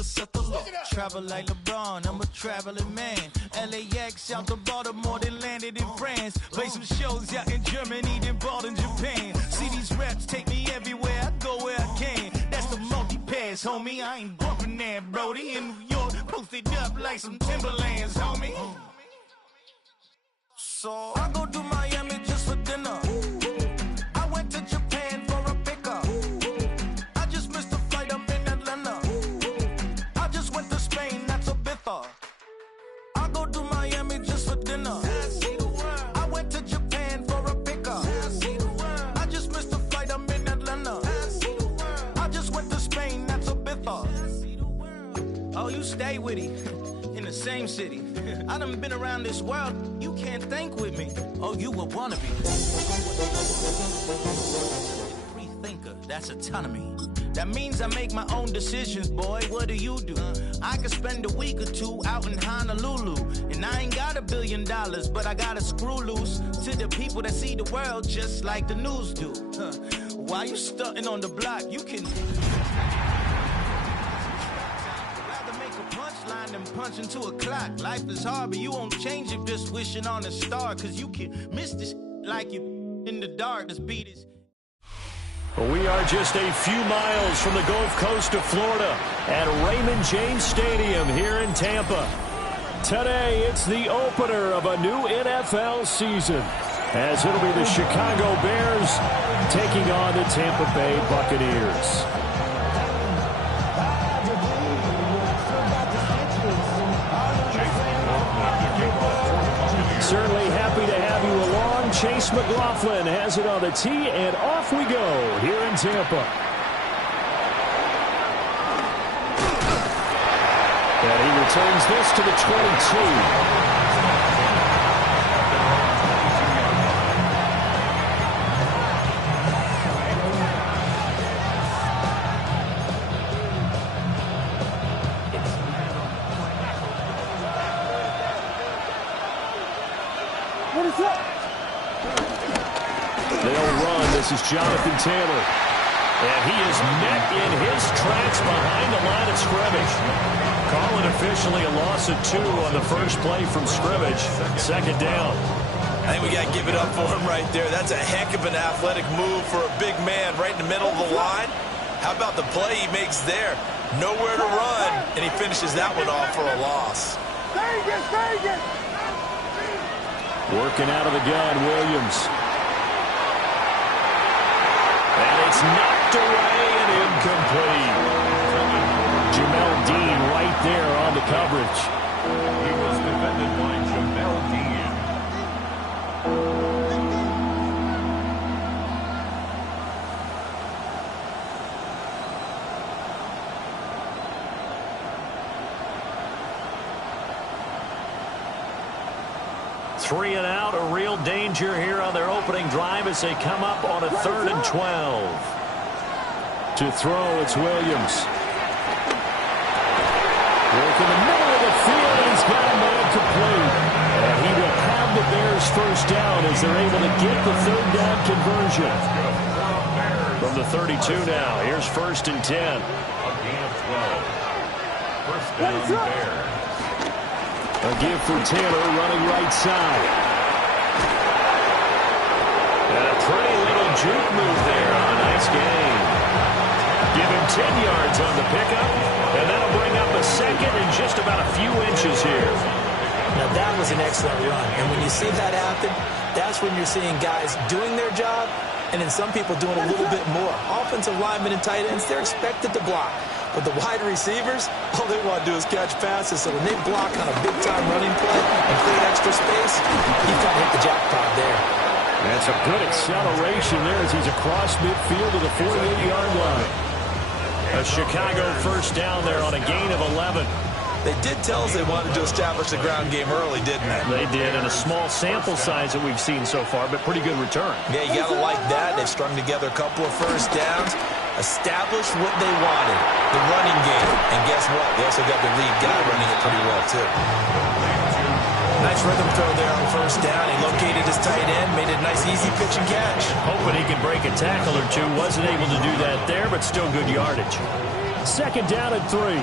nigga set the law. Travel like LeBron, I'm a traveling man. LAX out to Baltimore, then landed in France. Play some shows out in Germany, then bought in Japan. See these reps take me everywhere, I go where I can. That's the multi-pass, homie. I ain't bumping that, Brody. In New York, posted up like some Timberlands, homie. So I go to Miami just for dinner. I went to Japan for a pickup. I just missed a flight, I'm in Atlanta. I just went to Spain, that's Ibiza. I go to Miami just for dinner. I went to Japan for a pickup. I just missed a flight, I'm in Atlanta. I just went to Spain, that's Ibiza. Oh, you stay with him. In the same city. I done been around this world. You can't think with me. Oh, you a wannabe. Free thinker, that's autonomy. That means I make my own decisions, boy. What do? I could spend a week or two out in Honolulu. And I ain't got $1 billion, but I got a screw loose to the people that see the world just like the news do. While you stunting on the block, you can... Punchline and punch into a clock. Life is hard, but you won't change it just wishing on a star. Cause you can miss this like you in the dark. This beat is. We are just a few miles from the Gulf Coast of Florida at Raymond James Stadium here in Tampa. Today, it's the opener of a new NFL season, as it'll be the Chicago Bears taking on the Tampa Bay Buccaneers. Certainly happy to have you along. Chase McLaughlin has it on the tee, and off we go here in Tampa. And he returns this to the 22. They'll run. This is Jonathan Taylor. And he is met in his tracks behind the line of scrimmage. Call it officially a loss of 2 on the first play from scrimmage. Second down. I think we got to give it up for him right there. That's a heck of an athletic move for a big man right in the middle of the line. How about the play he makes there? Nowhere to run, and he finishes that one off for a loss. Working out of the gun, Williams. And it's knocked away and incomplete. Jamel Dean right there on the coverage. He was defended by Jamel Dean. Three and out, a real danger here on their opening drive as they come up on a 3rd and 12. To throw, it's Williams. Work in the middle of the field, and he's got a man complete. And he will have the Bears first down as they're able to get the 3rd down conversion. From the 32 now, here's 1st and 10. A gain of 12. First down, Bears. A give for Taylor running right side. And a pretty little juke move there on a nice gain. Give him 10 yards on the pickup, and that'll bring up a second in just about a few inches here. Now that was an excellent run, and when you see that happen, that's when you're seeing guys doing their job, and then some people doing a little bit more. Offensive linemen and tight ends, they're expected to block. But the wide receivers, all they want to do is catch passes. So when they block on a big-time running play and create extra space, he kind of hit the jackpot there. That's a good acceleration there as he's across midfield to the 48-yard line. A Chicago first down there on a gain of 11. They did tell us they wanted to establish the ground game early, didn't they? They did, and a small sample size that we've seen so far, but pretty good return. Yeah, you got to like that. They've strung together a couple of first downs, established what they wanted, the running game. And guess what? They also got their lead guy running it pretty well, too. Nice rhythm throw there on first down. He located his tight end, made it a nice, easy pitch and catch. Hoping he could break a tackle or two. Wasn't able to do that there, but still good yardage. Second down and 3.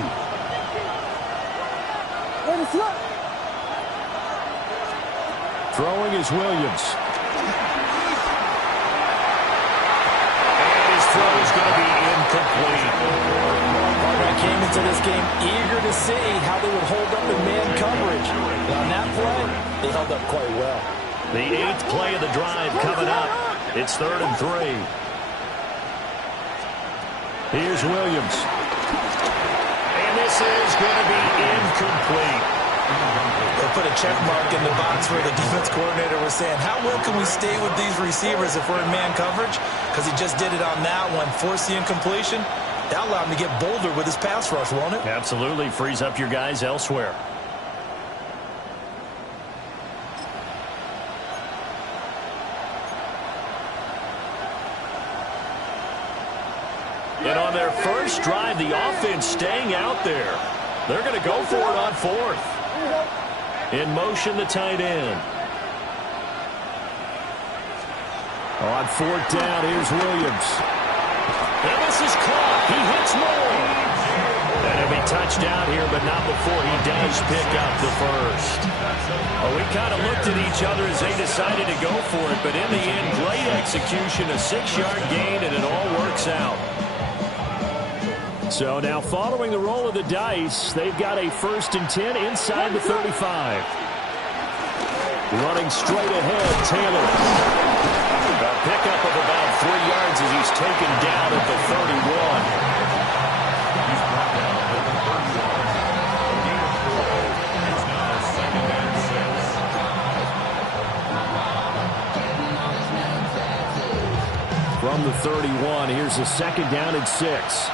Throwing is Williams. And his throw is going to be incomplete. I came into this game eager to see how they would hold up in man coverage. And on that play, they held up quite well. The 8th play of the drive coming up. It's 3rd and 3. Here's Williams. And this is going to be incomplete. They'll put a check mark in the box where the defense coordinator was saying, how well can we stay with these receivers if we're in man coverage? Because he just did it on that one, forced the incompletion. That allowed him to get bolder with his pass rush, won't it? Absolutely. Frees up your guys elsewhere. And on their first drive, the offense staying out there. They're going to go for it on 4th. In motion, the tight end. On 4th down, here's Williams. And this is caught. He hits more. And he'll be touchdown here, but not before he does pick up the first. Well, we kind of looked at each other as they decided to go for it, but in the end, great execution, a 6-yard gain, and it all works out. So now following the roll of the dice, they've got a 1st and 10 inside the 35. Running straight ahead, Taylor. A pickup of about 3 yards as he's taken down at the 31. From the 31, here's a 2nd down and 6.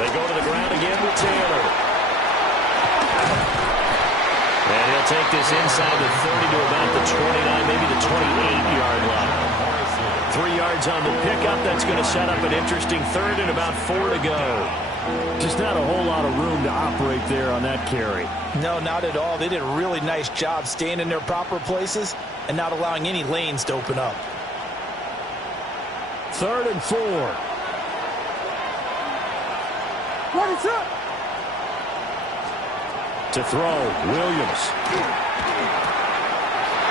They go to the ground again with Taylor. And he'll take this inside the 30 to about the 29, maybe the 28-yard line. 3 yards on the pickup. That's going to set up an interesting 3rd and about 4 to go. Just not a whole lot of room to operate there on that carry. No, not at all. They did a really nice job staying in their proper places and not allowing any lanes to open up. 3rd and 4. To throw, Williams.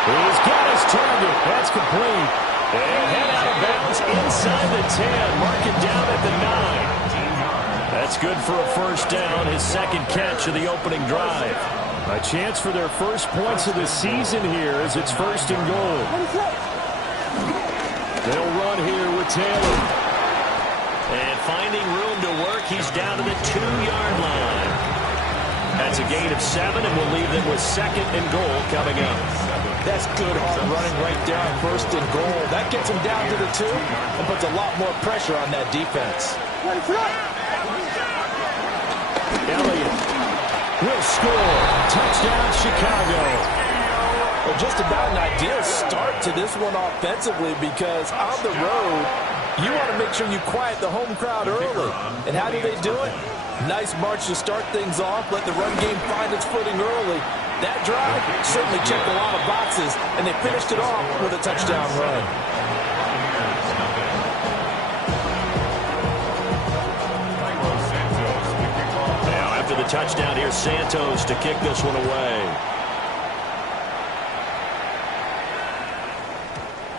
He's got his target. That's complete. And head out of bounds inside the 10. Mark it down at the 9. That's good for a 1st down. His 2nd catch of the opening drive. A chance for their first points of the season here as it's 1st and goal. They'll run here with Taylor. And finding room to work, he's down to the 2-yard line. That's a gain of 7, and we'll leave them with 2nd and goal coming up. That's good hard running right there on 1st and goal. That gets him down to the 2 and puts a lot more pressure on that defense. Elliott will score. Touchdown, Chicago. Well, just about an ideal start to this one offensively because on the road, you want to make sure you quiet the home crowd early. And how do they do it? Nice march to start things off. Let the run game find its footing early. That drive certainly checked a lot of boxes, and they finished it off with a touchdown run. Now after the touchdown, here's Santos to kick this one away.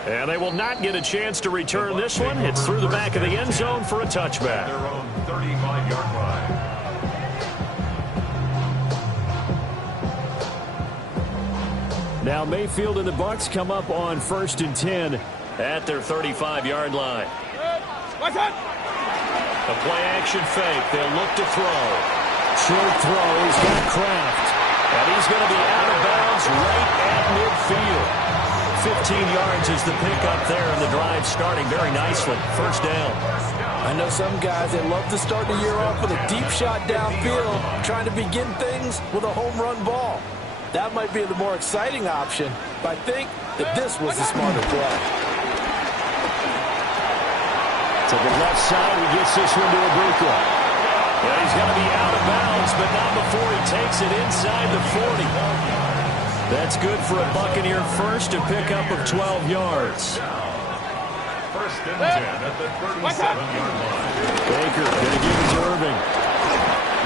And they will not get a chance to return this one. It's through the back of the end zone for a touchback. Their own 35-yard line. Now Mayfield and the Bucs come up on 1st and 10 at their 35-yard line. A play-action fake. They'll look to throw. Short throw. He's got Kraft. And he's going to be out of bounds right at midfield. 15 yards is the pickup there, and the drive starting very nicely. 1st down. I know some guys, they love to start the year off with a deep shot downfield, trying to begin things with a home run ball. That might be the more exciting option, but I think that this was the smarter play. To the left side, he gets this one to Ibuka. Well, he's going to be out of bounds, but not before he takes it inside the 40. That's good for a Buccaneer first, a pickup of 12 yards. 1st and 10 at the 37-yard line. Baker going to give it to Irving.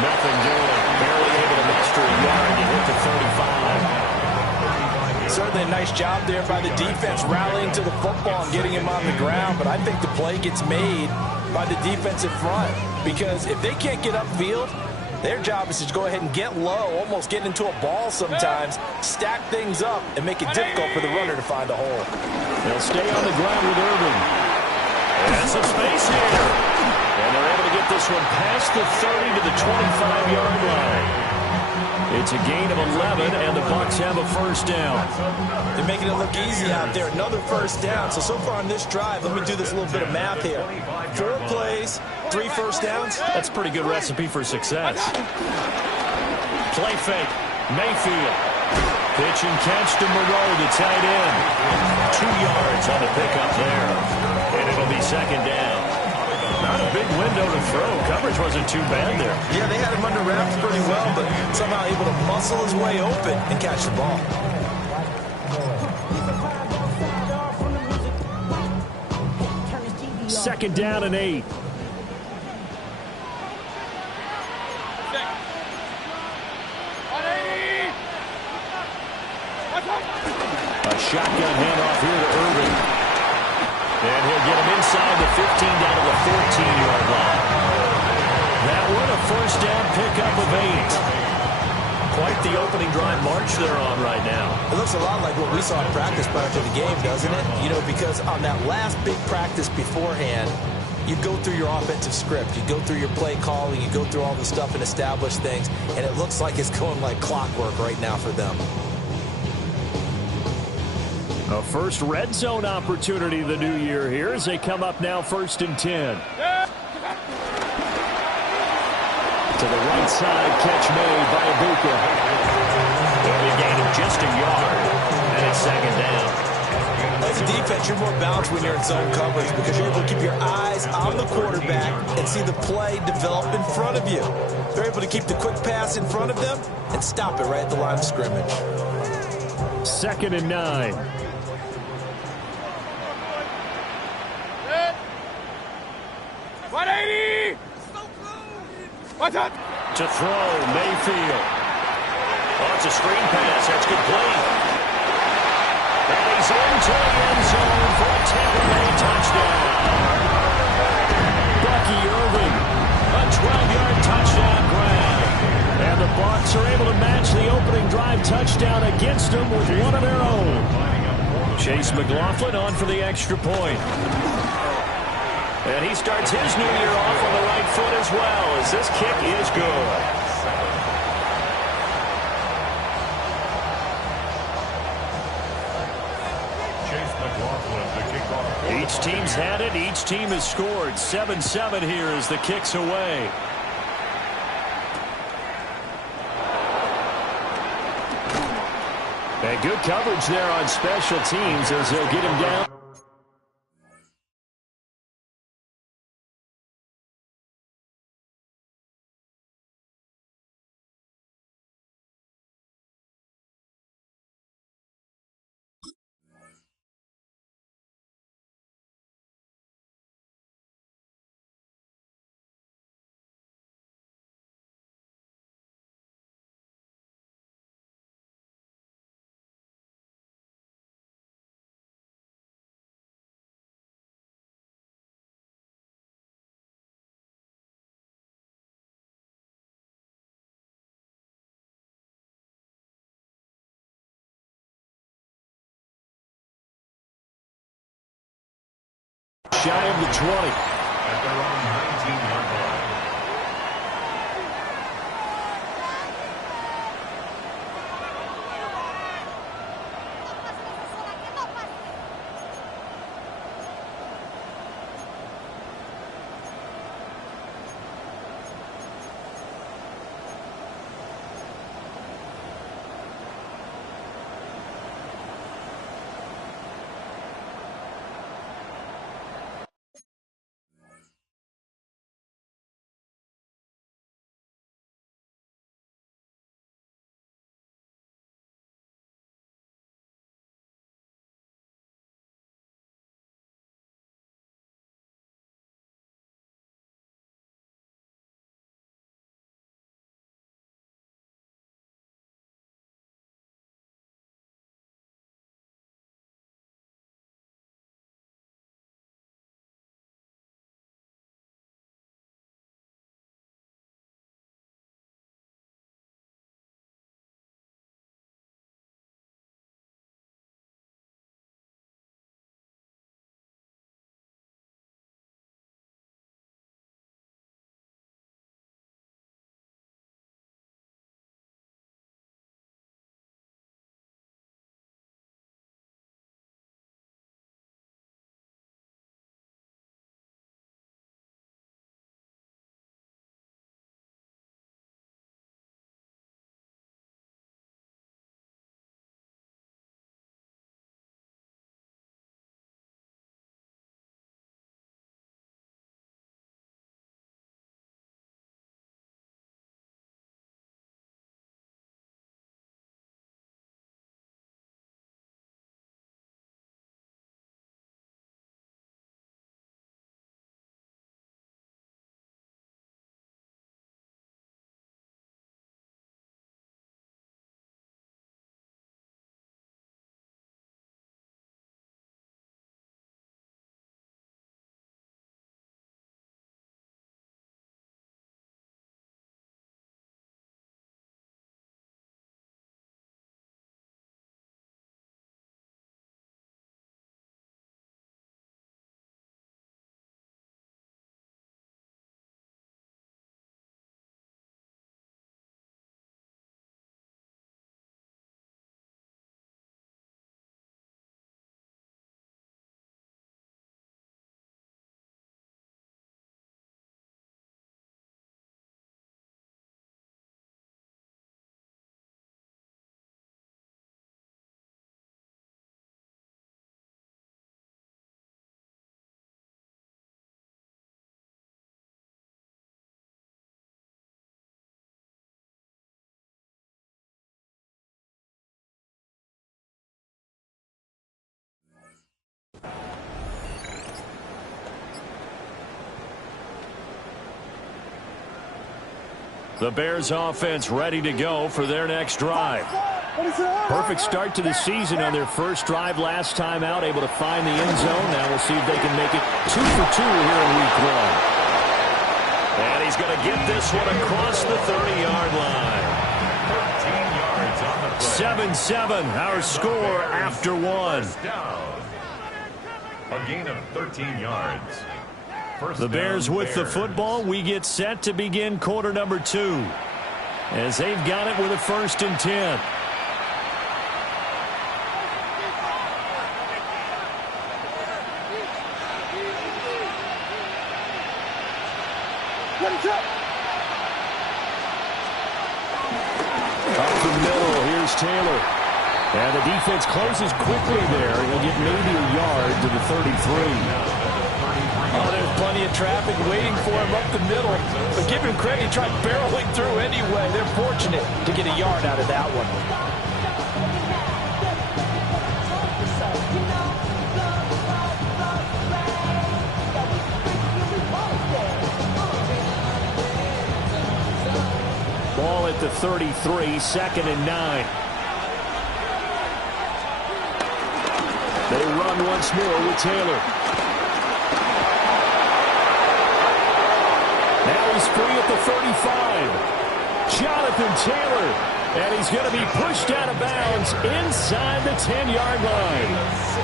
Nothing doing. Barely able to muster a yard to hit the 35. Certainly a nice job there by the defense, rallying to the football and getting him on the ground. But I think the play gets made by the defensive front, because if they can't get upfield, their job is to go ahead and get low, almost get into a ball sometimes, stack things up, and make it difficult for the runner to find a hole. They'll stay on the ground with Irvin. And some space here. And they're able to get this one past the 30 to the 25-yard line. It's a gain of 11, and the Bucs have a first down. They're making it look easy out there. Another first down. So far on this drive, let me do this little bit of math here. 4 plays, 3 first downs. That's a pretty good recipe for success. Play fake. Mayfield. Pitch and catch to Moreau, the tight end. 2 yards on the pickup there. And it'll be second down. Not a big window to throw. Coverage wasn't too bad there. Yeah, they had him under wraps pretty well, but somehow able to muscle his way open and catch the ball. Second down and 8. A shotgun handoff here to Irvin. And he'll get him inside the 15 down to the 14-yard line. That one a first down pickup of 8. Quite the opening drive march they're on right now. It looks a lot like what we saw in practice prior to the game, doesn't it? You know, because on that last big practice beforehand, you go through your offensive script, you go through your play calling, you go through all the stuff and establish things, and it looks like it's going like clockwork right now for them. A first red zone opportunity the new year here as they come up now 1st and 10. To the right side, catch made by Ibuka. Early gain of just a yard, and it's second down. As a defense, you're more balanced when you're in zone coverage because you're able to keep your eyes on the quarterback and see the play develop in front of you. They're able to keep the quick pass in front of them and stop it right at the line of scrimmage. 2nd and 9. To throw, Mayfield. Oh, it's a screen pass. That's complete. And he's into the end zone for a Tampa Bay touchdown. Bucky Irvin, a 12-yard touchdown grab. And the Bucs are able to match the opening drive touchdown against them with one of their own. Chase McLaughlin on for the extra point. And he starts his new year off on the right foot as well, as this kick is good. Chase McLaughlin, the kickoff. Each team's had it. Each team has scored. 7-7 here as the kick's away. And good coverage there on special teams as they'll get him down. Shy of the 20. At their own 19-yard line. The Bears offense ready to go for their next drive. Perfect start to the season on their first drive last time out, able to find the end zone. Now we'll see if they can make it 2 for 2 here in week 1. And he's going to get this one across the 30-yard line. 7-7, our score after 1. A gain of 13 yards. The Bears with the football. We get set to begin quarter number 2. As they've got it with a 1st and 10. Up the middle, here's Taylor. And the defense closes quickly there. He'll get maybe a yard to the 33. Oh, there's plenty of traffic waiting for him up the middle. But give him credit, he tried barreling through anyway. They're fortunate to get a yard out of that one. Ball at the 33, 2nd and 9. They run once more with Taylor. Now he's free at the 35. Jonathan Taylor. And he's going to be pushed out of bounds inside the 10-yard line.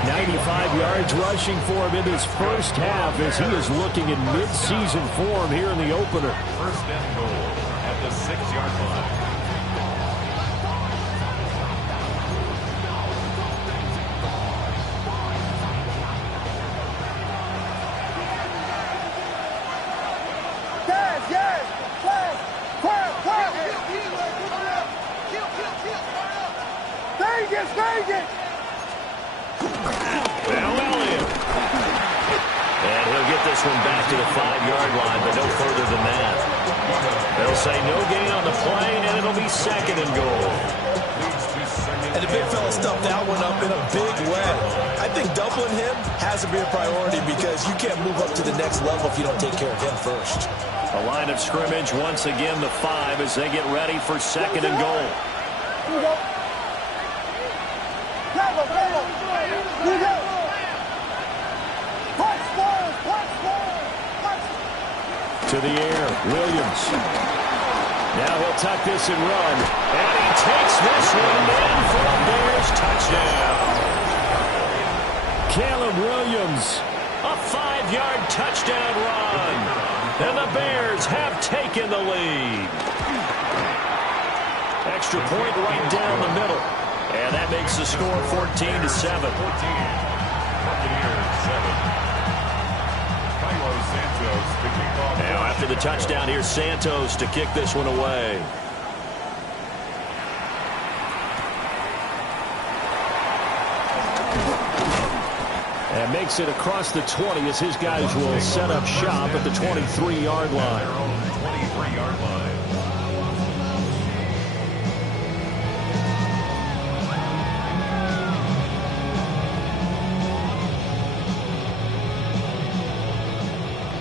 95 yards rushing for him in this first half as he is looking in mid-season form here in the opener. 1st and goal at the 6-yard line. Vegas! Now Elliott. And he'll get this one back to the 5-yard line, but no further than that. They'll say no gain on the play, and it'll be 2nd and goal. And the big fella stuffed that one up in a big way. I think doubling him has to be a priority because you can't move up to the next level if you don't take care of him first. A line of scrimmage, once again the 5 as they get ready for 2nd and goal. To the air, Williams. Now he'll tuck this and run. And he takes this one in for a Bears touchdown. Caleb Williams, a 5-yard touchdown run. And the Bears have taken the lead. Extra point right down the middle. And that makes the score 14-7. 14. Buccaneers 7. Now after the touchdown, here's Santos to kick this one away. And makes it across the 20 as his guys will set up shop at the 23-yard line. 23-yard line.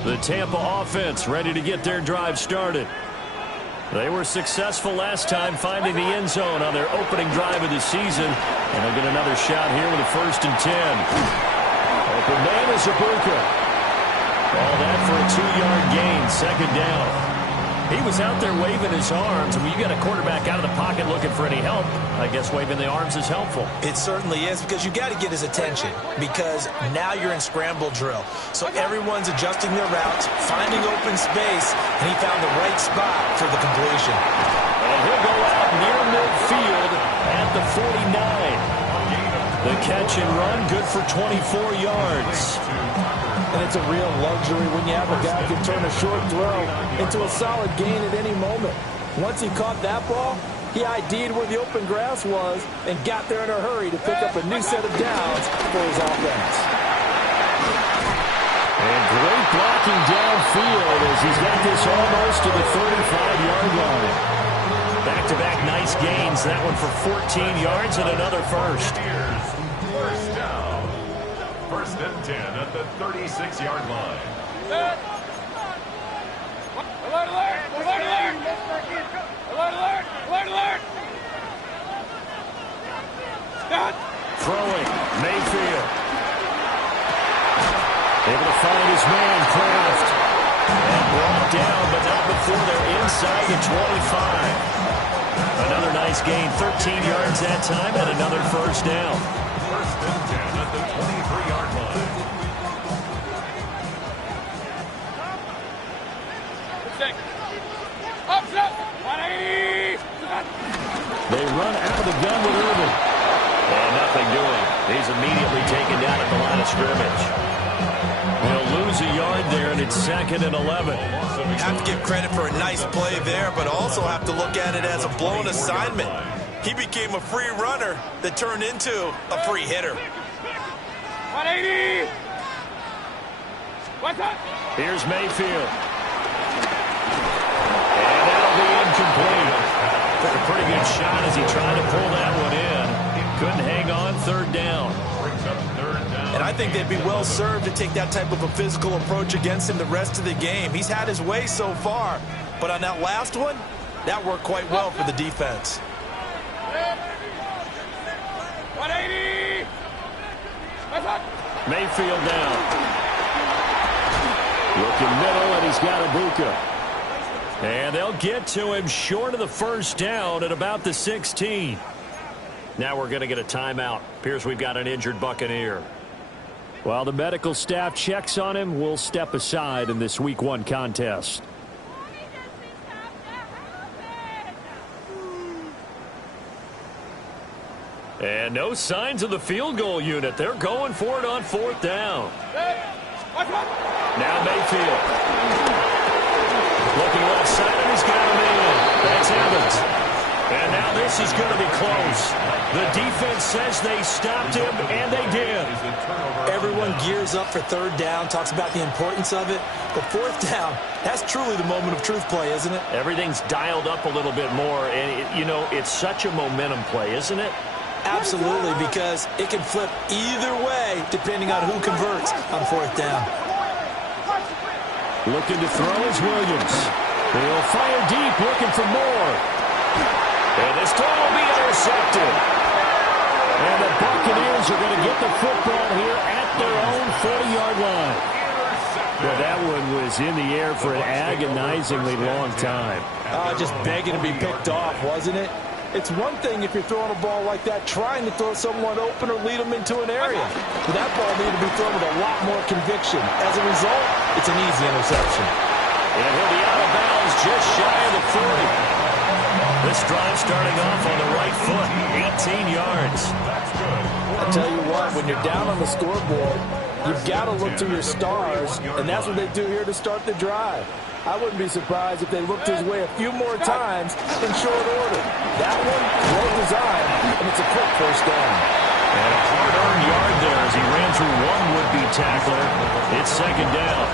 The Tampa offense ready to get their drive started. They were successful last time finding the end zone on their opening drive of the season. And they'll get another shot here with a 1st and 10. Open man is Ibuka. All that for a 2-yard gain, 2nd down. He was out there waving his arms. I mean, you got a quarterback out of the pocket looking for any help. I guess waving the arms is helpful. It certainly is because you got to get his attention because now you're in scramble drill. So everyone's adjusting their routes, finding open space, and he found the right spot for the completion. And he'll go out near midfield at the 49. The catch and run, good for 24 yards. And it's a real luxury when you have a guy who can turn a short throw into a solid gain at any moment. Once he caught that ball, he ID'd where the open grass was and got there in a hurry to pick up a new set of downs for his offense. And great blocking downfield as he's got this almost to the 35-yard line. Back-to-back nice gains. That one for 14 yards and another first. First down. 1st and 10 at the 36-yard line. Alert, alert, alert, alert. Alert! Alert! Alert! Stop! Throwing, Mayfield. Able to find his man, Kraft. And brought down, but not before they're inside the 25. Another nice gain, 13 yards that time, and another first down. First and 10 at the 23-yard line. Up, up! 180! They run out of the gun with Irvin. And nothing doing. He's immediately taken down at the line of scrimmage. They'll lose a yard there, and it's 2nd and 11. Have to give credit for a nice play there, but also have to look at it as a blown assignment. He became a free runner that turned into a free hitter. 180! What's up? Here's Mayfield. And that'll be incomplete. Took a pretty good shot as he tried to pull that one in. Couldn't hang on, 3rd down. And I think they'd be well served to take that type of a physical approach against him the rest of the game. He's had his way so far, but on that last one, that worked quite well for the defense. 180! What's up? Mayfield down. Looking middle, and he's got Ibuka. And they'll get to him short of the first down at about the 16. Now we're going to get a timeout. Appears we've got an injured Buccaneer. While the medical staff checks on him, we'll step aside in this Week 1 contest. And no signs of the field goal unit. They're going for it on 4th down. Now Mayfield. Looking left side, and he's got him in. That's Evans. And now this is going to be close. The defense says they stopped him, and they did. Everyone gears up for 3rd down, talks about the importance of it. But 4th down, that's truly the moment of truth play, isn't it? Everything's dialed up a little bit more. And, it's such a momentum play, isn't it? Absolutely, because it can flip either way depending on who converts on 4th down. Looking to throw is Williams. He'll fire deep, looking for more. And this throw will be intercepted. And the Buccaneers are going to get the football here at their own 40-yard line. Well, that one was in the air for an agonizingly long time. Just begging to be picked off, wasn't it? It's one thing if you're throwing a ball like that, trying to throw someone open or lead them into an area. But that ball needed to be thrown with a lot more conviction. As a result, it's an easy interception. And he'll be out of bounds just shy of the 40. This drive starting off on the right foot, 18 yards. I tell you what, when you're down on the scoreboard, you've got to look to your stars, and that's what they do here to start the drive. I wouldn't be surprised if they looked his way a few more times in short order. That one, well designed, and it's a quick first down. And a hard-earned yard there as he ran through one would-be tackler. It's 2nd down.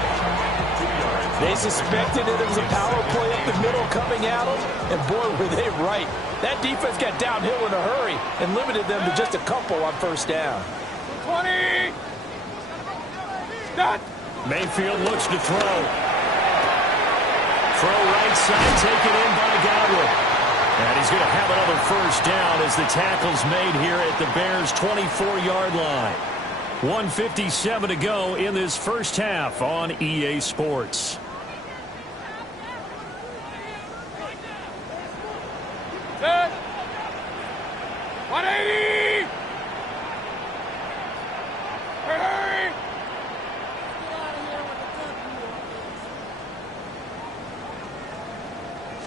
They suspected it was a power play up the middle coming at them, and boy, were they right. That defense got downhill in a hurry and limited them to just a couple on 1st down. 20! Stop! Mayfield looks to throw. Throw right side, taken in by Godwin. And he's going to have another first down as the tackle's made here at the Bears' 24-yard line. 1:57 to go in this first half on EA Sports. Set! 180! Hurry!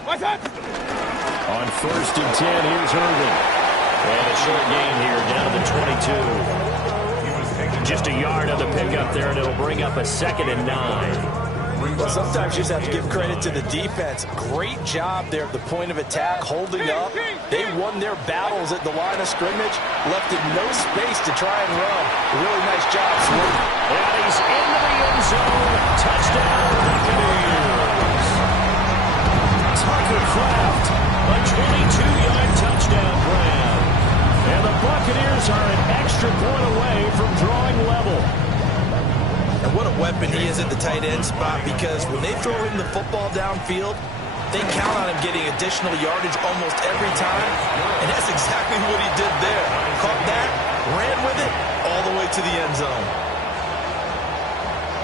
What's up? On 1st and 10, here's Irvin. And a short gain here down to the 22. Just a yard on the pickup there, and it'll bring up a 2nd and 9. Well, sometimes you just have to give credit to the defense. Great job there at the point of attack, holding up. They won their battles at the line of scrimmage, left it no space to try and run. Really nice job, Sweet. And he's into the end zone. Touchdown, Buccaneers. Tucker Kraft, a 22-yard touchdown grab. And the Buccaneers are an extra point away from drawing level. And what a weapon he is at the tight end spot, because when they throw him the football downfield, They count on him getting additional yardage almost every time, and that's exactly what he did there. Caught that, ran with it, all the way to the end zone.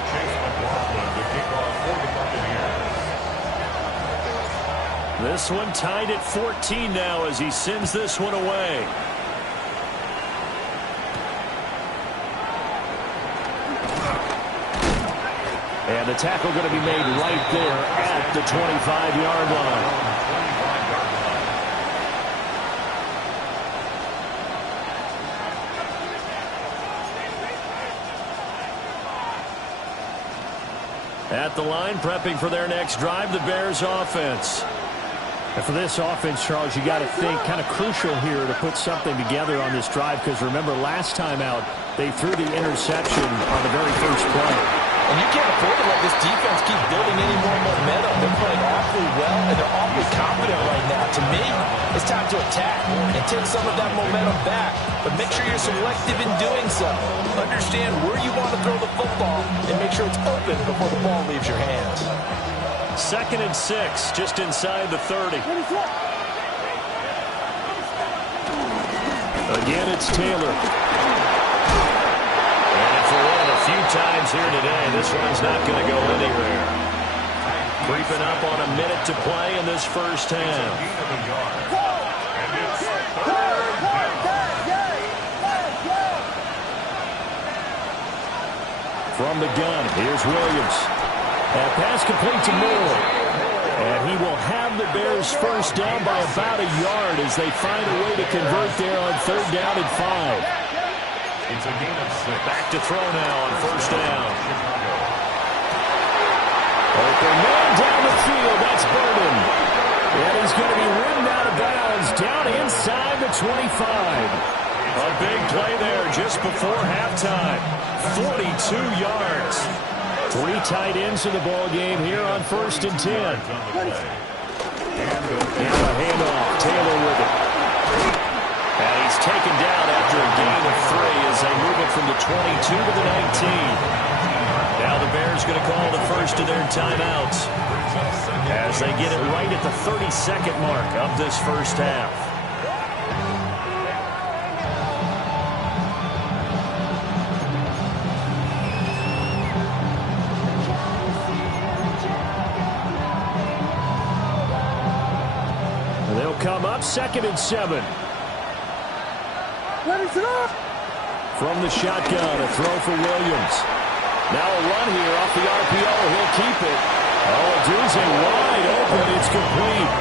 Chase McLaughlin, the kickoff for the Buccaneers. This one tied at 14 now as he sends this one away. And the tackle going to be made right there at the 25-yard line. At the line, prepping for their next drive, the Bears offense. And for this offense, Charles, you got to think kind of crucial here to put something together on this drive, because remember, last time out, they threw the interception on the very first play. And you can't afford to let this defense keep building any more momentum. They're playing awfully well, and they're awfully confident right now. To me, it's time to attack and take some of that momentum back. But make sure you're selective in doing so. Understand where you want to throw the football, and make sure it's open before the ball leaves your hands. 2nd and 6, just inside the 30. Again, it's Taylor. And for one, a few times here today, this one's not going to go anywhere. Creeping up on a minute to play in this first half. From the gun, here's Williams. And pass complete to Moore. And he will have the Bears first down by about a yard as they find a way to convert there on 3rd down and 5. It's a gain of 6. Back to throw now on 1st down. Open man down the field. That's Burden. And he's going to be ridden out of bounds down inside the 25. A big play there just before halftime. 42 yards. 3 tight ends in the ball game here on 1st and 10. And a handoff. Taylor with it. And he's taken down after a gain of 3 as they move it from the 22 to the 19. Now the Bears going to call the first of their timeouts as they get it right at the 32nd mark of this first half. They'll come up 2nd and 7. From the shotgun, a throw for Williams. Now a run here off the RPO. He'll keep it. Oh, Duzay wide open. It's complete.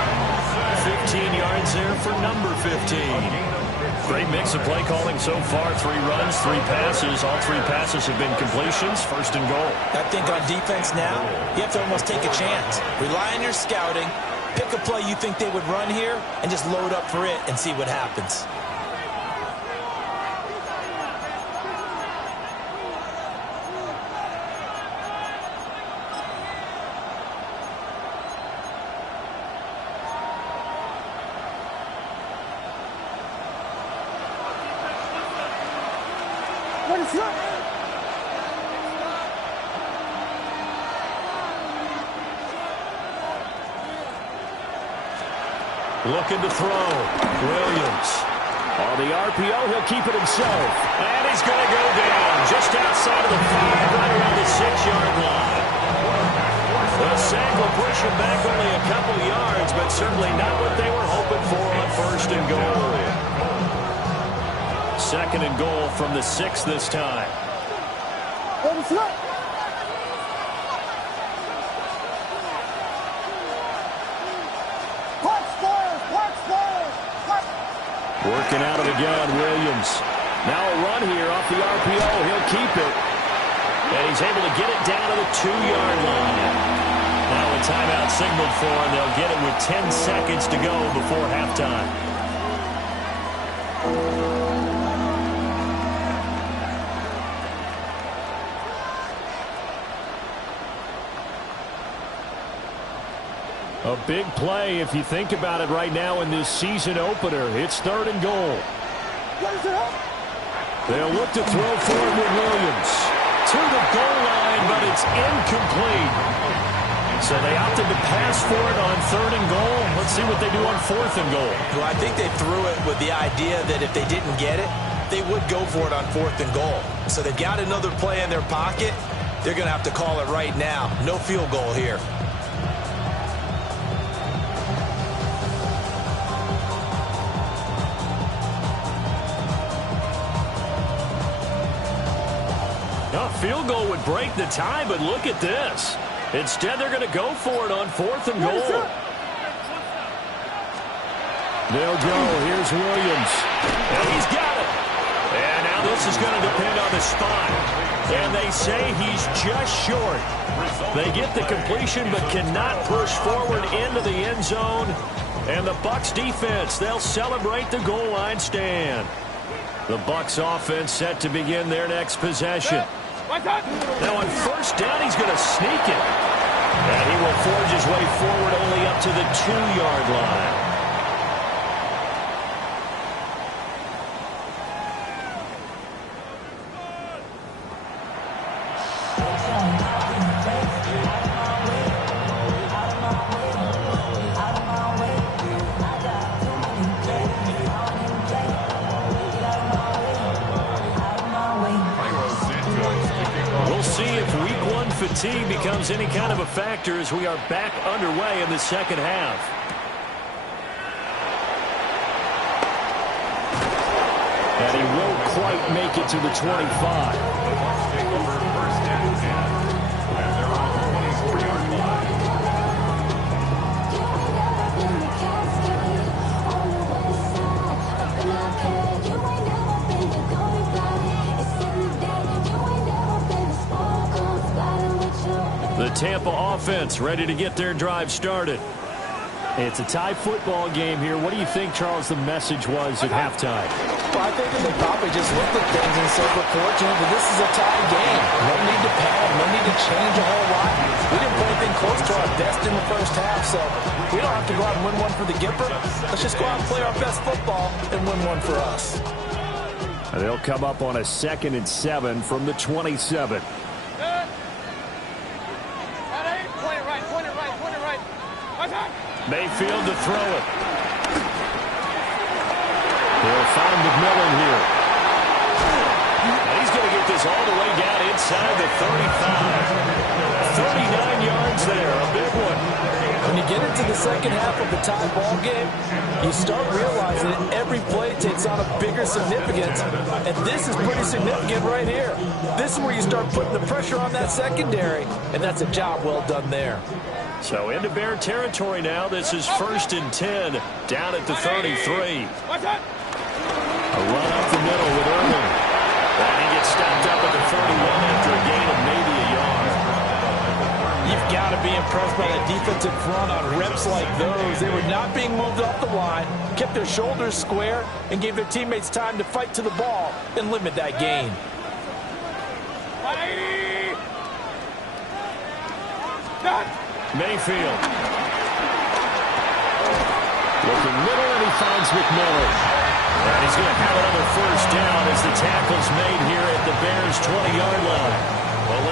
15 yards there for number 15. Great mix of play calling so far. 3 runs, 3 passes. All 3 passes have been completions. 1st and goal. I think on defense now, you have to almost take a chance. Rely on your scouting. Pick a play you think they would run here and just load up for it and see what happens. Looking to throw. Williams. On the RPO, he'll keep it himself. And he's going to go down just outside of the 5, right around the 6-yard line. The sack will push him back only a couple yards, but certainly not what they were hoping for on 1st and goal. 2nd and goal from the 6 this time. Working out of the gun, Williams. Now a run here off the RPO. He'll keep it. And he's able to get it down to the 2-yard line. Now a timeout signaled for, and they'll get it with 10 seconds to go before halftime. A big play if you think about it right now in this season opener. It's 3rd and goal. They'll look to throw for it with Williams. To the goal line, but it's incomplete. So they opted to pass for it on 3rd and goal. Let's see what they do on 4th and goal. Well, I think they threw it with the idea that if they didn't get it, they would go for it on 4th and goal. So they've got another play in their pocket. They're going to have to call it right now. No field goal here. A field goal would break the tie, but look at this. Instead, they're going to go for it on 4th and goal. They'll go. Here's Williams. And he's got it. And now this is going to depend on the spot. And they say he's just short. They get the completion but cannot push forward into the end zone. And the Bucs defense, they'll celebrate the goal line stand. The Bucs offense set to begin their next possession. Now on 1st down, he's going to sneak it. And he will forge his way forward only up to the 2-yard line. Fatigue becomes any kind of a factor as we are back underway in the second half. And he won't quite make it to the 25. The Tampa offense ready to get their drive started. It's a tie football game here. What do you think, Charles, the message was at halftime? Well, I think that they probably just looked at things and said, we're fortunate that this is a tie game. No need to panic. No need to change a whole lot. We didn't put anything close to our best in the first half, so we don't have to go out and win one for the Gipper. Let's just go out and play our best football and win one for us. They'll come up on a 2nd and 7 from the 27. Mayfield to throw it. They'll find McMillan here. And he's going to get this all the way down inside the 35. 39 yards there, a big one. When you get into the second half of the tie ball game, you start realizing that every play takes on a bigger significance, and this is pretty significant right here. This is where you start putting the pressure on that secondary, and that's a job well done there. So into Bear territory now. This is 1st and 10 down at the 33. A run up the middle with Irvin. And he gets stopped up at the 41 after a gain of maybe a yard. You've got to be impressed by the defensive front on reps like those. They were not being moved off the line, kept their shoulders square, and gave their teammates time to fight to the ball and limit that gain. Mayfield. Looking middle, and he finds McMillan. And he's going to have another 1st down as the tackle's made here at the Bears' 20-yard line.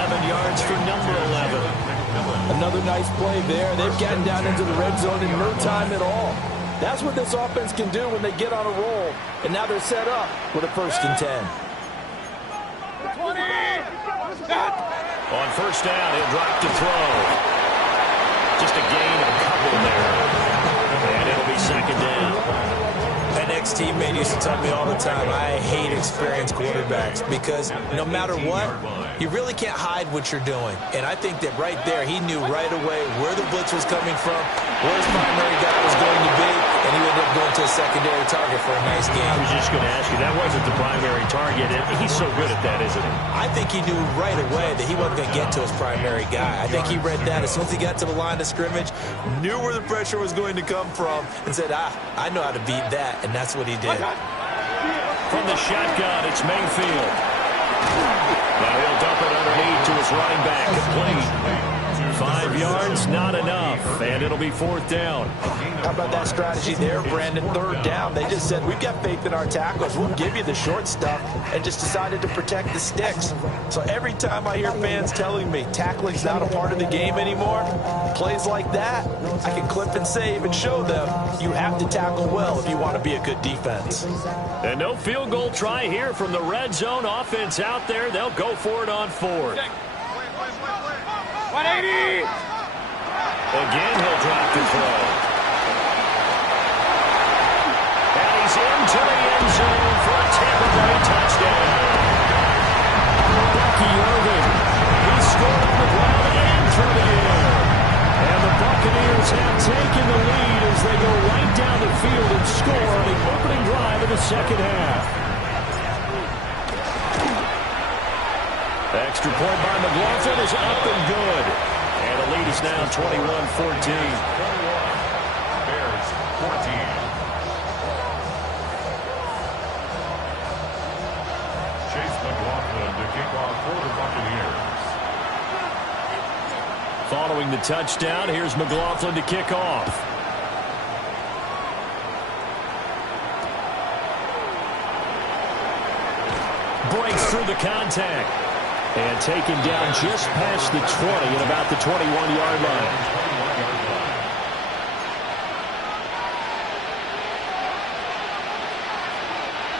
11 yards for number 11. Another nice play there. They've gotten down into the red zone in no time at all. That's what this offense can do when they get on a roll. And now they're set up with a 1st and 10. On 1st down, he'll drop to throw. Just a gain of a couple there. And it'll be 2nd down. An ex-teammate used to tell me all the time, I hate experienced quarterbacks because no matter what, you really can't hide what you're doing. And I think that right there, he knew right away where the blitz was coming from, where his primary guy was going to be, and he ended up going to a secondary target for a nice game. I was just going to ask you, that wasn't the primary target. He's so good at that, isn't he? I think he knew right away that he wasn't going to get to his primary guy. I think he read that as soon as he got to the line of scrimmage, knew where the pressure was going to come from, and said, I know how to beat that, and that's what he did. From the shotgun, it's Mayfield. Now he'll dump it underneath to his running back, complete. 5 of yards, not enough, and it'll be 4th down. How about that strategy there, Brandon? 3rd down. They just said, we've got faith in our tackles. We'll give you the short stuff, and just decided to protect the sticks. So every time I hear fans telling me tackling's not a part of the game anymore, plays like that, I can clip and save and show them you have to tackle well if you want to be a good defense. And no field goal try here from the red zone. Offense out there. They'll go for it on 4th. 180. Again, he'll drop to throw. And he's into the end zone for a Tampa Bay touchdown. Bucky Irving. He scored on the ground and through the air. And the Buccaneers have taken the lead as they go right down the field and score on the opening drive of the second half. Extra point by McLaughlin is up and good. And the lead is now 21-14. Bears 14. Chase McLaughlin to kick off for the Buccaneers. Following the touchdown, here's McLaughlin to kick off. Breaks through the contact. And taken down just past the 20 at about the 21-yard line.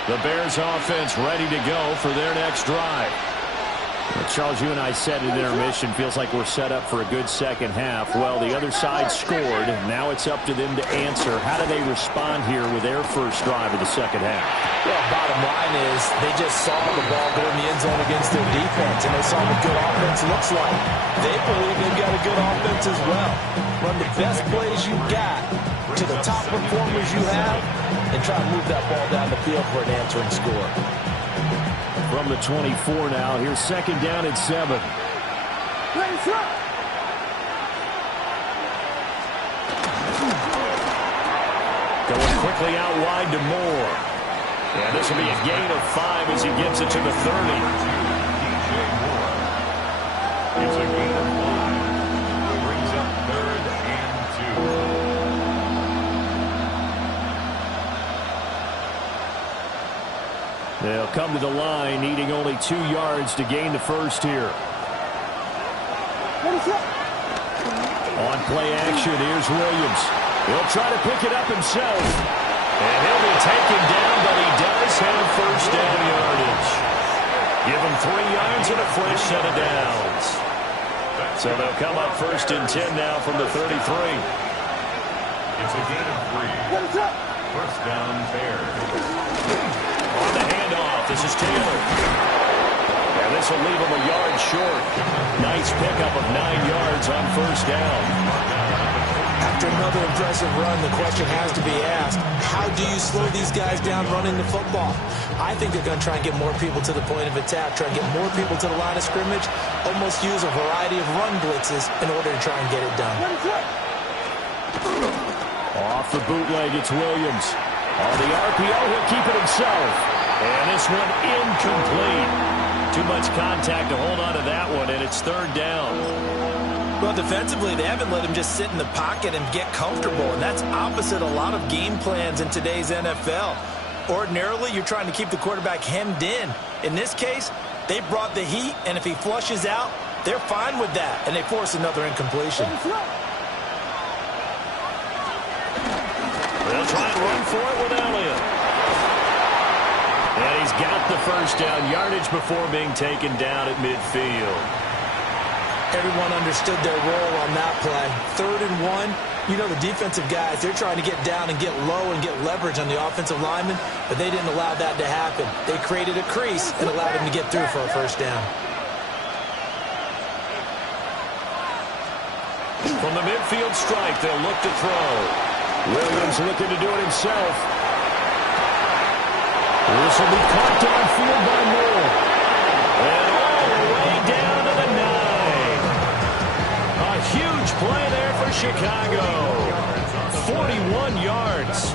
The Bears offense ready to go for their next drive. Charles, you and I said at intermission, feels like we're set up for a good second half. Well, the other side scored. Now it's up to them to answer. How do they respond here with their first drive of the second half? Well, bottom line is they just saw the ball go in the end zone against their defense, and they saw what good offense looks like. They believe they've got a good offense as well. Run the best plays you got to the top performers you have, and try to move that ball down the field for an answering score. From the 24 now, here's 2nd down and 7. Going quickly out wide to Moore. And this will be a gain of 5 as he gets it to the 30. DJ Moore. It's a gain of 5. Brings up 3rd and 2. They'll come to the line, needing only 2 yards to gain the first here. On play action, here's Williams. He'll try to pick it up himself. And he'll be taken down, but he does have first down yardage. Give him 3 yards and a fresh set of downs. So they'll come up 1st and 10 now from the 33. It's a gain of 3. First down, Bears. On the handoff, this is Taylor. And this will leave him a yard short. Nice pickup of 9 yards on first down. After another impressive run, the question has to be asked, how do you slow these guys down running the football? I think they're going to try and get more people to the point of attack, try and get more people to the line of scrimmage, almost use a variety of run blitzes in order to try and get it done. Off the bootleg, it's Williams. On the RPO, he'll keep it himself. And this one incomplete. Too much contact to hold on to that one, and it's 3rd down. Well, defensively, they haven't let him just sit in the pocket and get comfortable, and that's opposite a lot of game plans in today's NFL. Ordinarily, you're trying to keep the quarterback hemmed in. In this case, they brought the heat, and if he flushes out, they're fine with that, and they force another incompletion. They'll try and run for it with Elliott. And he's got the first down yardage before being taken down at midfield. Everyone understood their role on that play. 3rd and 1. You know the defensive guys, they're trying to get down and get low and get leverage on the offensive lineman, but they didn't allow that to happen. They created a crease and allowed him to get through for a first down. From the midfield stripe, they'll look to throw. Williams looking to do it himself. This will be caught downfield by Moore. And all the way down to the 9. A huge play there for Chicago. 41 yards.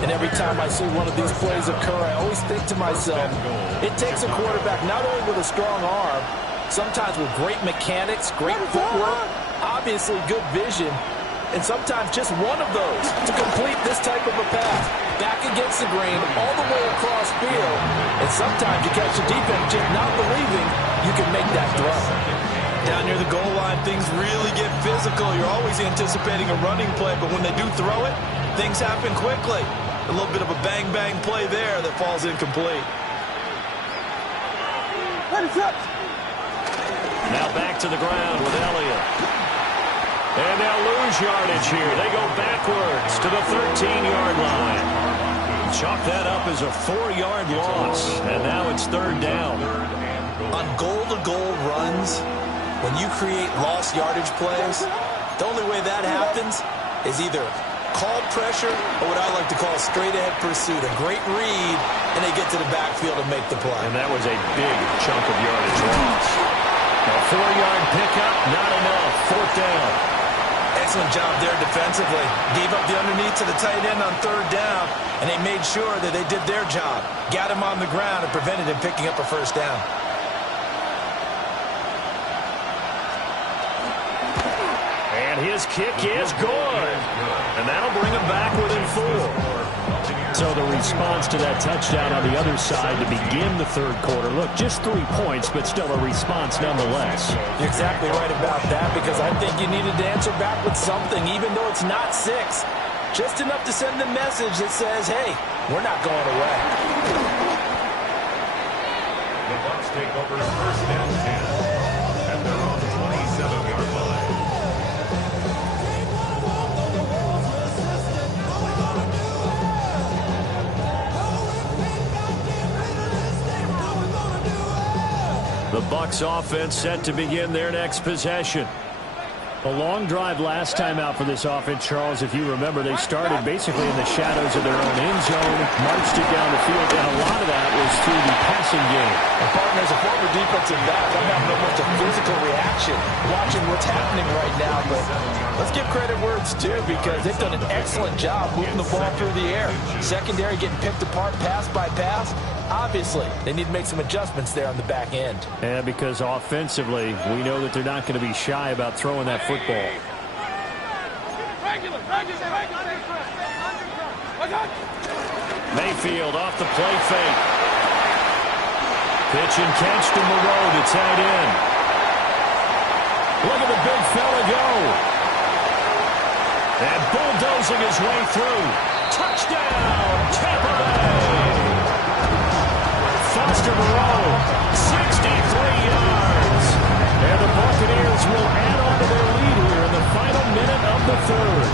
And every time I see one of these plays occur, I always think to myself, it takes a quarterback not only with a strong arm, sometimes with great mechanics, great footwork, obviously good vision, and sometimes just one of those to complete this type of a pass. Back against the grain, all the way across field, and sometimes you catch the defense just not believing you can make that throw. Down near the goal line, things really get physical. You're always anticipating a running play, but when they do throw it, things happen quickly. A little bit of a bang-bang play there that falls incomplete. Now back to the ground with Elliott. And they'll lose yardage here. They go backwards to the 13-yard line. Chalk that up as a 4-yard loss. And now it's third down. On goal-to-goal runs, when you create lost yardage plays, the only way that happens is either called pressure or what I like to call straight-ahead pursuit. A great read, and they get to the backfield and make the play. And that was a big chunk of yardage loss. A 4-yard pickup, not enough. Fourth down. Excellent job there defensively. Gave up the underneath to the tight end on third down, and they made sure that they did their job. Got him on the ground and prevented him picking up a first down. And his kick is good. And that'll bring him back within 4. So the response to that touchdown on the other side to begin the third quarter. Look, just 3 points, but still a response nonetheless. You're exactly right about that, because I think you needed to answer back with something, even though it's not 6. Just enough to send the message that says, hey, we're not going away. The Bucs take over first and 10 at their own 27-yard line. The Bucs offense set to begin their next possession. A long drive last time out for this offense, Charles. If you remember, they started basically in the shadows of their own end zone, marched it down the field, and a lot of that was through the passing game. And partner, as a former defensive back, I'm having almost a physical reaction watching what's happening right now. But let's give credit where it's due, because they've done an excellent job moving the ball through the air. Secondary getting picked apart pass by pass. Obviously, they need to make some adjustments there on the back end. And because offensively, we know that they're not going to be shy about throwing that football. Mayfield off the play fake. Pitch and catch to Moreau to tight end. Look at the big fella go. And bulldozing his way through. Touchdown, Tampa Bay. Foster Moreau, 63 yards. And the Buccaneers will add on to their lead here in the final minute of the third.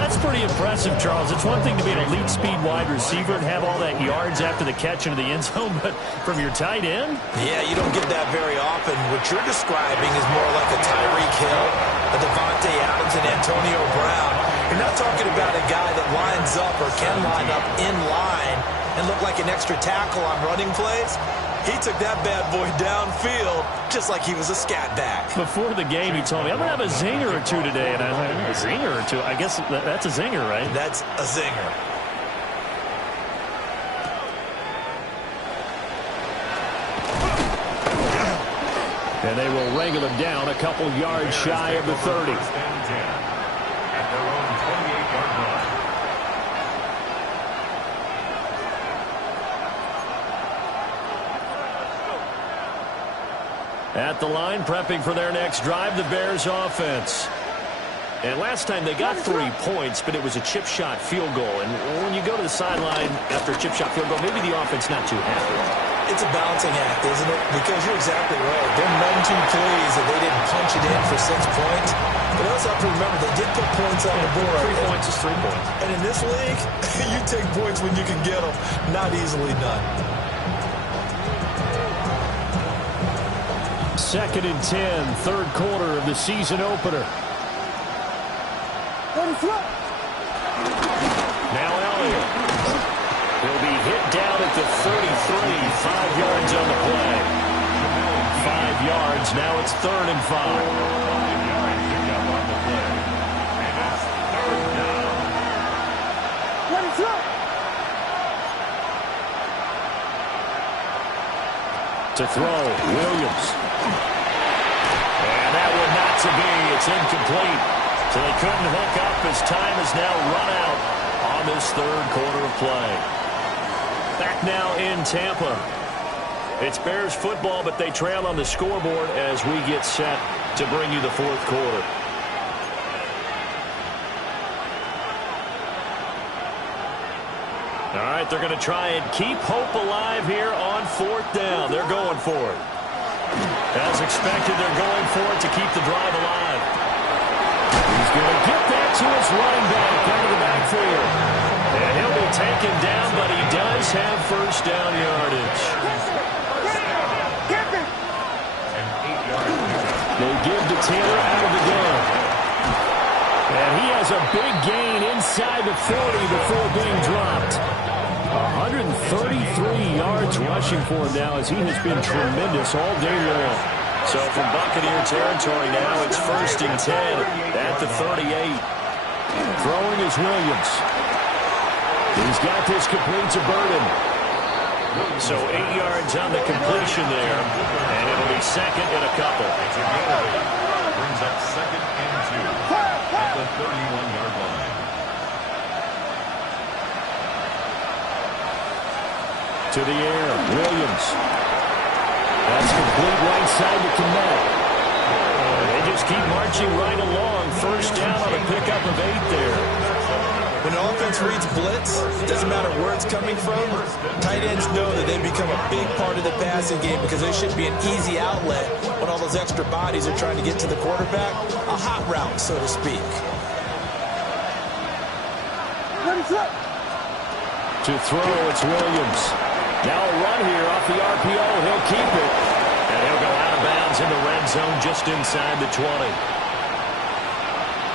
That's pretty impressive, Charles. It's one thing to be an elite speed wide receiver and have all that yards after the catch into the end zone, but from your tight end? Yeah, you don't get that very often. What you're describing is more like a Tyreek Hill, a Devontae Adams, and Antonio Brown. You're not talking about a guy that lines up or can line up in line and look like an extra tackle on running plays. He took that bad boy downfield just like he was a scat back. Before the game, he told me, I'm going to have a zinger or two today. And I was like, a zinger or two? I guess that's a zinger, right? That's a zinger. And they will wrangle him down a couple yards shy of the 30. At their own 28-yard line. At the line, prepping for their next drive, the Bears offense. And last time they got 3 points, but it was a chip shot field goal. And when you go to the sideline after a chip shot field goal, maybe the offense not too happy. It's a balancing act, isn't it? Because you're exactly right. They're none too pleased that they didn't punch it in for 6 points. But also have to remember, they did put points on the board. 3 points is 3 points. And in this league, you take points when you can get them. Not easily done. 2nd and 10, third quarter of the season opener. Now Elliott. He'll be hit down at the 33, 5 yards on the play. 5 yards, now it's 3rd and 5. To throw, Williams. to be. It's incomplete. So they couldn't hook up as time has now run out on this third quarter of play. Back now in Tampa. It's Bears football, but they trail on the scoreboard as we get set to bring you the fourth quarter. All right, they're going to try and keep hope alive here on fourth down. They're going for it. As expected, they're going for it to keep the drive alive. He's going to get that to his running back out of the backfield. And he'll be taken down, but he does have first down yardage. They give to Taylor out of the gun. And he has a big gain inside the 40 before being dropped. 133 yards rushing for him now as he has been tremendous all day long. So from Buccaneer territory now, it's 1st and 10 at the 38. Throwing is Williams. He's got this complete to Burden. So 8 yards on the completion there, and it'll be second and a couple. Brings up 2nd and 2 at the 31-yard line. To the air, Williams. That's complete right side to Kmet. They just keep marching right along. First down on a pickup of 8 there. When an offense reads blitz, it doesn't matter where it's coming from. Tight ends know that they become a big part of the passing game because they should be an easy outlet when all those extra bodies are trying to get to the quarterback. A hot route, so to speak. To throw, it's Williams. Now a run here off the RPO. He'll keep it. And he'll go out of bounds in the red zone just inside the 20.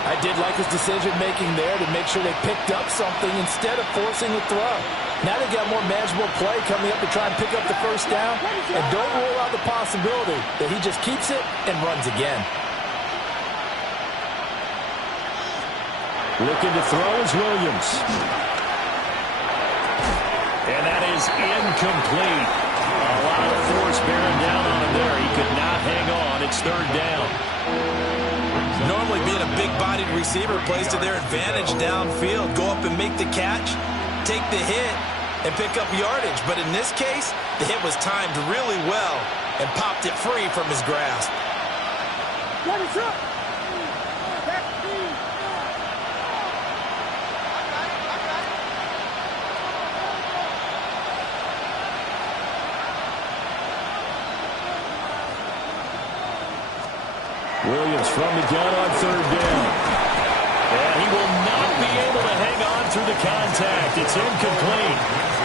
I did like his decision-making there to make sure they picked up something instead of forcing the throw. Now they got more manageable play coming up to try and pick up the first down. And don't rule out the possibility that he just keeps it and runs again. Looking to throw is Williams. And that is incomplete. A lot of force bearing down on him there. He could not hang on. It's third down. Normally being a big-bodied receiver plays to their advantage downfield. Go up and make the catch, take the hit, and pick up yardage. But in this case, the hit was timed really well and popped it free from his grasp. Williams from the gun on third down. And he will not be able to hang on through the contact. It's incomplete.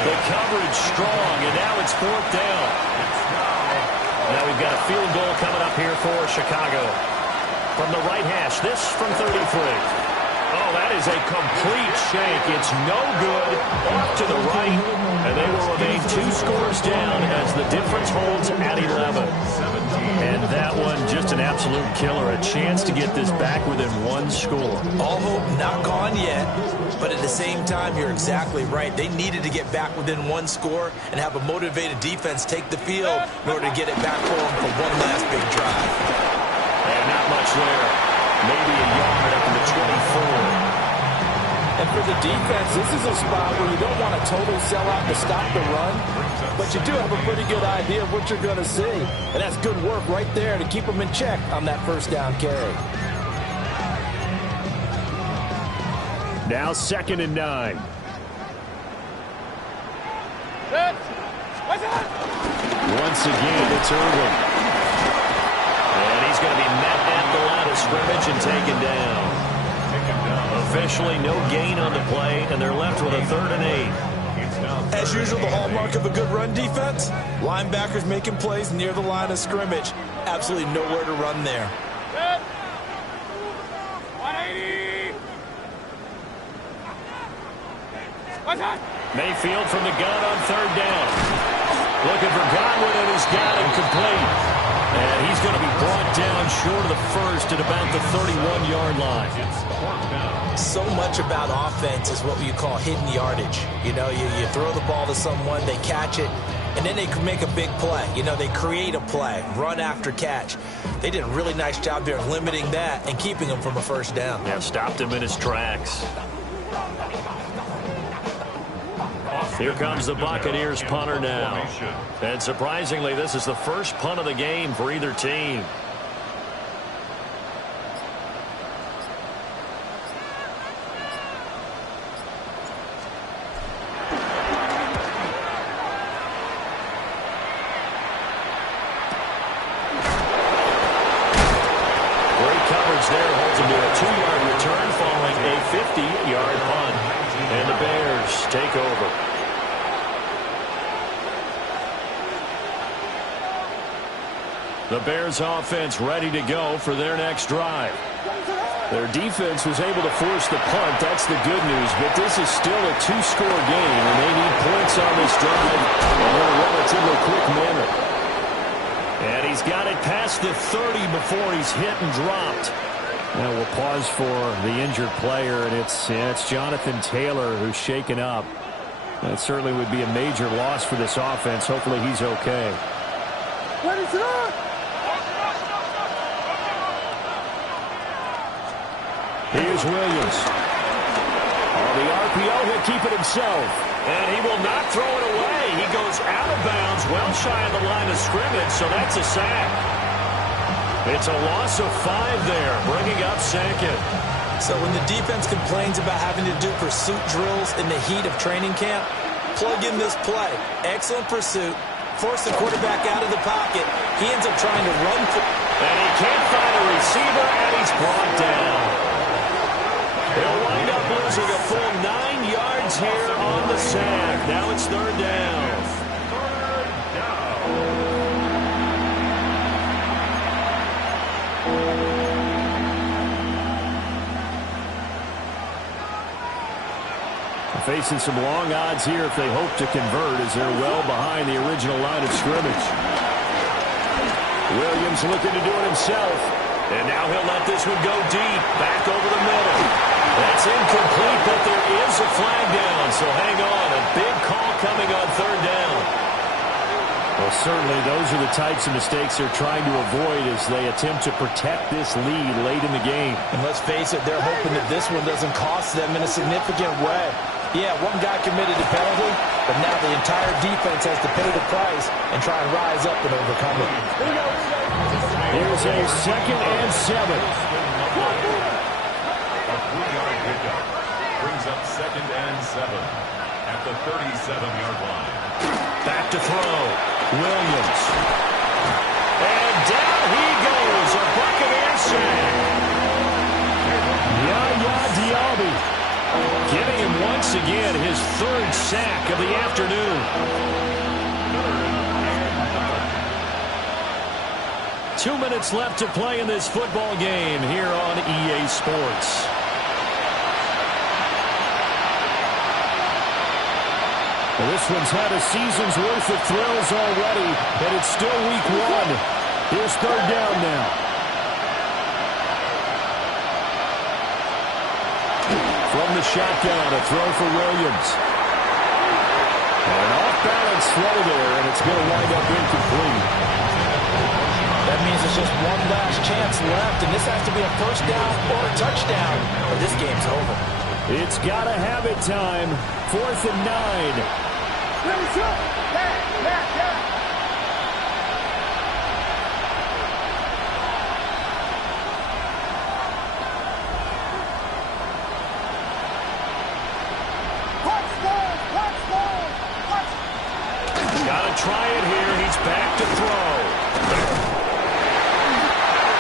The coverage strong, and now it's fourth down. Now we've got a field goal coming up here for Chicago. From the right hash, this from 33. Oh, that is a complete shank. It's no good. Off to the right, and they will remain 2 scores down as the difference holds at 11. And that one, just an absolute killer. A chance to get this back within 1 score. All hope not gone yet, but at the same time, you're exactly right. They needed to get back within 1 score and have a motivated defense take the field in order to get it back for them for one last big drive. And not much there. Maybe a yard up to the 24. And for the defense, this is a spot where you don't want a total sellout to stop the run, but you do have a pretty good idea of what you're going to see. And that's good work right there to keep them in check on that first down carry. Now 2nd and 9. Once again, it's Irvin. And he's going to be met at the line of scrimmage and taken down. Officially no gain on the play, and they're left with a 3rd and 8. As usual, the hallmark of a good run defense, linebackers making plays near the line of scrimmage. Absolutely nowhere to run there. 180. Mayfield from the gun on 3rd down. Looking for Godwin, and he's got him complete. And he's going to be brought down short of the first at about the 31-yard line. So much about offense is what you call hidden yardage. You know, you throw the ball to someone, they catch it, and then they can make a big play. You know, they create a play, run after catch. They did a really nice job there limiting that and keeping him from a first down. Yeah, stopped him in his tracks. Here comes the Buccaneers punter now. And surprisingly, this is the first punt of the game for either team. Great coverage there, holds him to a 2-yard return following a 50-yard punt. And the Bears take over. The Bears offense ready to go for their next drive. Their defense was able to force the punt. That's the good news. But this is still a 2-score game, and they need points on this drive in a relatively quick manner. And he's got it past the 30 before he's hit and dropped. Now we'll pause for the injured player, and it's Jonathan Taylor who's shaken up. That certainly would be a major loss for this offense. Hopefully he's okay. What is it? Here's Williams. On the RPO, he'll keep it himself. And he will not throw it away. He goes out of bounds, well shy of the line of scrimmage, so that's a sack. It's a loss of 5 there, bringing up second. So when the defense complains about having to do pursuit drills in the heat of training camp, plug in this play. Excellent pursuit. Force the quarterback out of the pocket. He ends up trying to run. And he can't find a receiver, and he's brought down. He'll wind up losing a full 9 yards here on the sack. Now it's 3rd down. Facing some long odds here if they hope to convert, as they're well behind the original line of scrimmage. Williams looking to do it himself. And now he'll let this one go deep, back over the middle. That's incomplete, but there is a flag down, so hang on. A big call coming on 3rd down. Well, certainly those are the types of mistakes they're trying to avoid as they attempt to protect this lead late in the game. And let's face it, they're hoping that this one doesn't cost them in a significant way. Yeah, one guy committed a penalty, but now the entire defense has to pay the price and try and rise up and overcome it. Here's a 2nd and 7. A 3-yard pickup brings up 2nd and 7 at the 37-yard line. Back to throw. Williams. And down he goes. A Buccaneer sack. Yaya Diaby giving him once again his 3rd sack of the afternoon. 2 minutes left to play in this football game here on EA Sports. Well, this one's had a season's worth of thrills already, and it's still week 1. Here's 3rd down now. From the shotgun, a throw for Williams. And an off-balance throw there, and it's going to wind up incomplete. That means there's just one last chance left, and this has to be a first down or a touchdown, or this game's over. It's got to have it time. 4th and 9. Got to try it here. He's back to throw.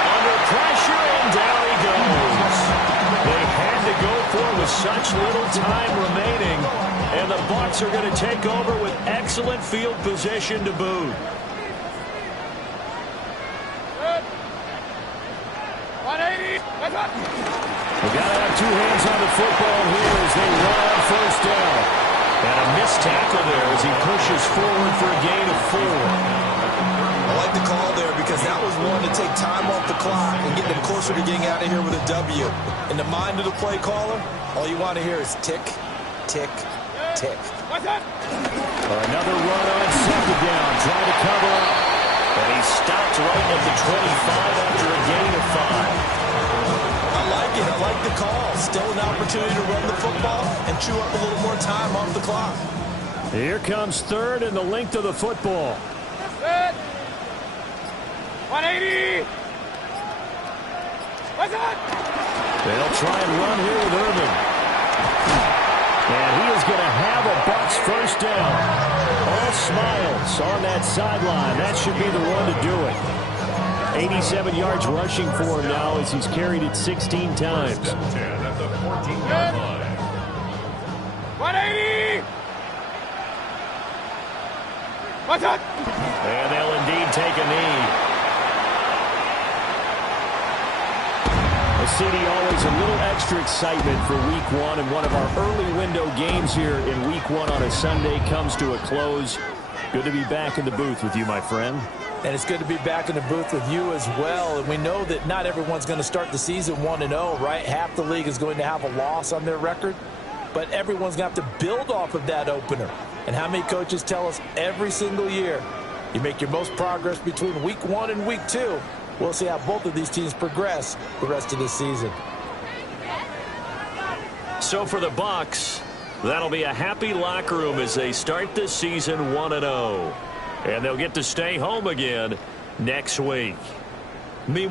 Under pressure, and down he goes. They had to go for it with such little time remaining, and the Bucs are going to take over with excellent field position to boot. 180. They got to have 2 hands on the football here as they run on 1st down. And a missed tackle there as he pushes forward for a gain of 4. I like the call there because that was one to take time off the clock and get them closer to getting out of here with a W. In the mind of the play caller, all you want to hear is tick, tick, tick. Another run on second down, trying to cover up. And he stopped right at the 25 after a gain of 5. I like it. I like the call. Still an opportunity to run the football and chew up a little more time off the clock. Here comes third and the length of the football. 180. They'll try and run here with Irvin. And he is going to have a Bucs first down. All smiles on that sideline. That should be the one to do it. 87 yards rushing for him now as he's carried it 16 times. 10 at the 14-yard line. 180. And they'll indeed take a knee. CD, always a little extra excitement for Week 1, and one of our early window games here in Week 1 on a Sunday comes to a close. Good to be back in the booth with you, my friend. And it's good to be back in the booth with you as well. And we know that not everyone's going to start the season 1-0, right? Half the league is going to have a loss on their record, but everyone's going to have to build off of that opener. And how many coaches tell us every single year, you make your most progress between Week 1 and Week 2. We'll see how both of these teams progress the rest of this season. So for the Bucs, that'll be a happy locker room as they start this season 1-0. And they'll get to stay home again next week.